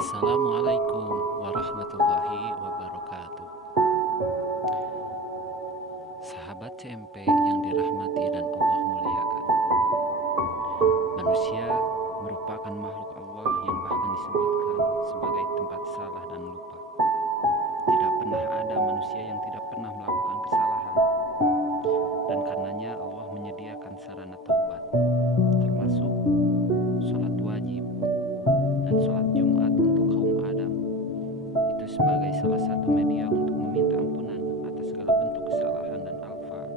Assalamualaikum warahmatullahi wabarakatuh. Sahabat CMP yang dirahmati dan Allah muliakan. Manusia merupakan makhluk Allah yang bahkan disebutkan sebagai tempat salah dan lupa. Tidak pernah ada manusia yang tidak pernah melakukan kesalahan. Dan karenanya Allah menyediakan sarana taubat, termasuk sholat wajib dan sholat Jumat untuk kaum Adam. Itu sebagai salah satu media untuk meminta ampunan atas segala bentuk kesalahan dan alfa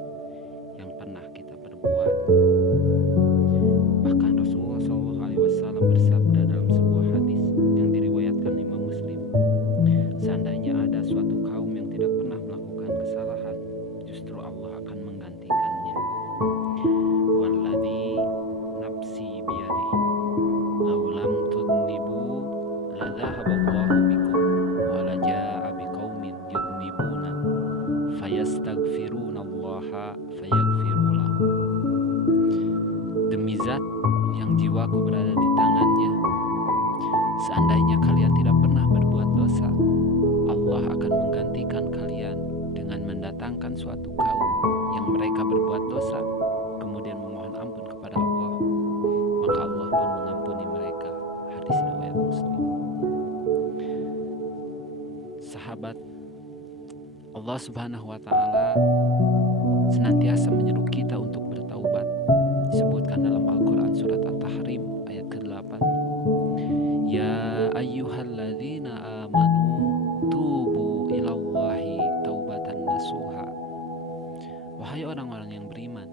yang pernah kita perbuat. Bahkan Rasulullah SAW bersabda dalam sebuah hadis yang diriwayatkan Imam Muslim, seandainya ada suatu kaum yang tidak pernah melakukan kesalahan, justru Allah akan menggantikannya. Walladzi nafsi biyadihi law lam tudnibu la dhahaballahu bikum wa la jaa biqaumin yudnibuna fayastaghfirunallaha fayaghfiru lahum. Demi zat yang jiwaku berada di tangannya, seandainya kalian tidak pernah berbuat dosa, Allah akan menggantikan kalian dengan mendatangkan suatu kaum yang mereka berbuat dosa, kemudian memohon ampun kepada Allah, maka Allah pun mengampuni mereka. Hadis riwayat Muslim. Sahabat, Allah Subhanahu wa Ta'ala senantiasa menyeru kita untuk bertaubat. Disebutkan dalam Al-Quran surat At-Tahrim ayat ke-8, Ya ayyuhalladzina amanu tubu ilallahi taubatan nasuha. Wahai orang-orang yang beriman,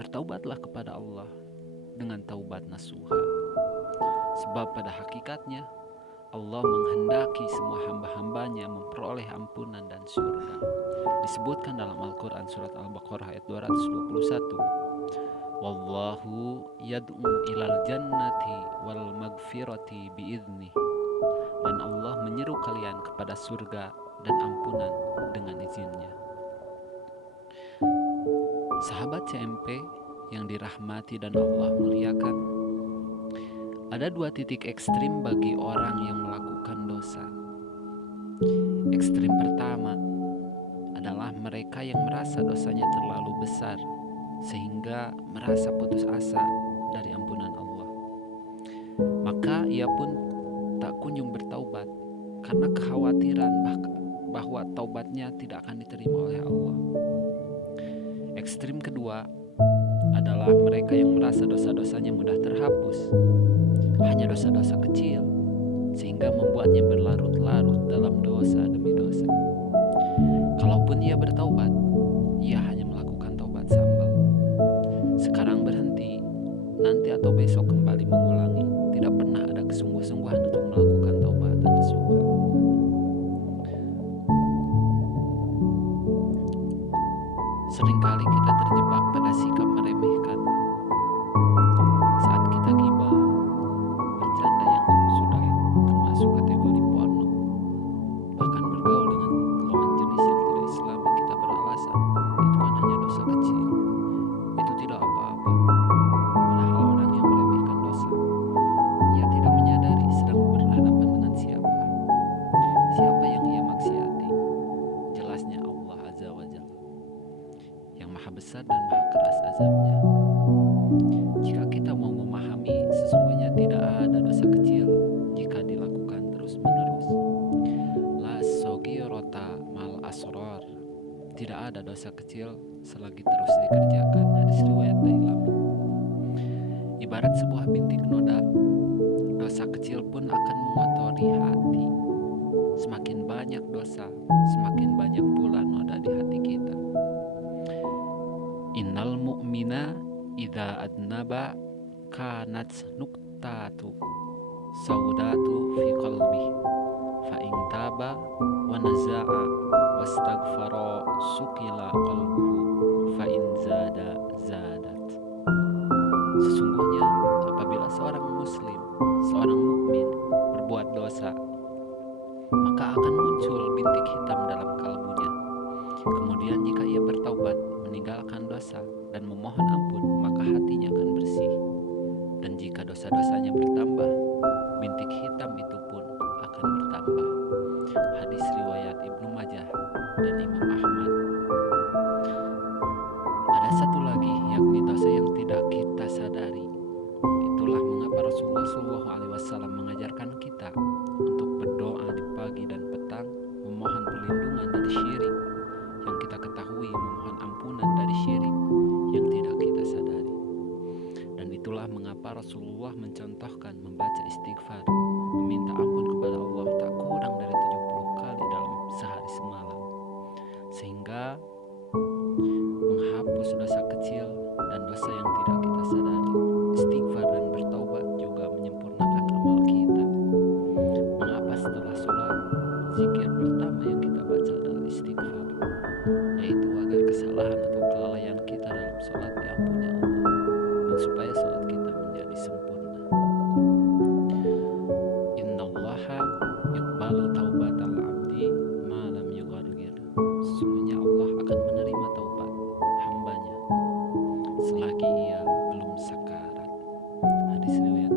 bertaubatlah kepada Allah dengan taubat nasuha. Sebab pada hakikatnya Allah menghendaki semua hamba-hambanya memperoleh ampunan dan surga. Disebutkan dalam Al-Quran surat Al-Baqarah ayat 221, Wallahu yad'u ilal jannati wal magfirati bi'idnih. Dan Allah menyeru kalian kepada surga dan ampunan dengan izinnya. Sahabat CMP yang dirahmati dan Allah muliakan, ada dua titik ekstrim bagi orang yang melakukan dosa. Ekstrim pertama adalah mereka yang merasa dosanya terlalu besar sehingga merasa putus asa dari ampunan Allah. Maka ia pun tak kunjung bertaubat karena kekhawatiran bahwa taubatnya tidak akan diterima oleh Allah. Ekstrim kedua adalah mereka yang merasa dosa-dosanya mudah terhapus, hanya dosa-dosa kecil, sehingga membuatnya berlarut-larut dalam dosa demi dosa. Kalaupun ia bertaubat, ia hanya melakukan taubat sambal. Sekarang berhenti, nanti atau besok kembali mengulangi. Tidak pernah ada kesungguh-sungguhan untuk melakukan taubat dan nasuha. Seringkali kita terjebak pada sikap meremehkan saat kita ghibah, bercanda yang sudah termasuk kategori porno, bahkan bergaul dengan lawan jenis yang tidak Islami. Kita beralasan itu kan hanya dosa kecil, itu tidak apa-apa. Padahal orang yang meremehkan dosa, ia tidak menyadari sedang berhadapan dengan siapa yang ia maksiati. Jelasnya Allah Azza wa Jalla yang maha besar dan maha keras azabnya. Jika kita mau memahami, sesungguhnya tidak ada dosa kecil jika dilakukan terus-menerus. La sogirota mal asror. Tidak ada dosa kecil selagi terus dikerjakan. Hadis riwayat Dailami. Ibarat sebuah bintik noda, dosa kecil pun akan mengotori hati. Semakin banyak dosa, semakin banyak pula noda di hati kita. Innal mu'mina idza adnaba kanat nuktatu saudatu fi qalbi fa in taba wa naza'a wastaghfara sukila qalbuhu fa in zada zadat. Sesungguhnya apabila seorang muslim, seorang mukmin berbuat dosa, maka akan muncul bintik hitam dalam kalbunya. Kemudian jika ia bertaubat, meninggalkan dosa dan memohon ampun, maka hatinya akan bersih. Dan jika dosa-dosanya bertambah, bintik hitam itu pun akan bertambah. Hadis riwayat Ibnu Majah dan Imam Ahmad. Ada satu lagi, yakni dosa yang tidak kita sadari. Itulah mengapa Rasulullah SAW mengajarkan kita untuk berdoa di pagi dan petang, memohon perlindungan dari syirik yang kita ketahui, memohon ampunan dari syirik yang tidak kita sadari. Dan itulah mengapa Rasulullah mencontohkan membaca istighfar, meminta ampun kepada Allah tak kurang dari 70 kali dalam sehari semalam, sehingga menghapus dosa kecil dan dosa yang tidak kita sadari. Istighfar dan bertaubat juga menyempurnakan amal kita. Mengapa setelah sholat, zikir pertama yang kita baca adalah istighfar, yaitu agar kesalahan atau kelalaian kita dalam sholat diampuni Allah, dan supaya sholat kita menjadi sempurna. Innallaha yuqbalu taubatal abdi ma lam yughargir. Sesungguhnya Allah akan menerima taubat hambanya selagi ia belum sakarat. Hadis riwayat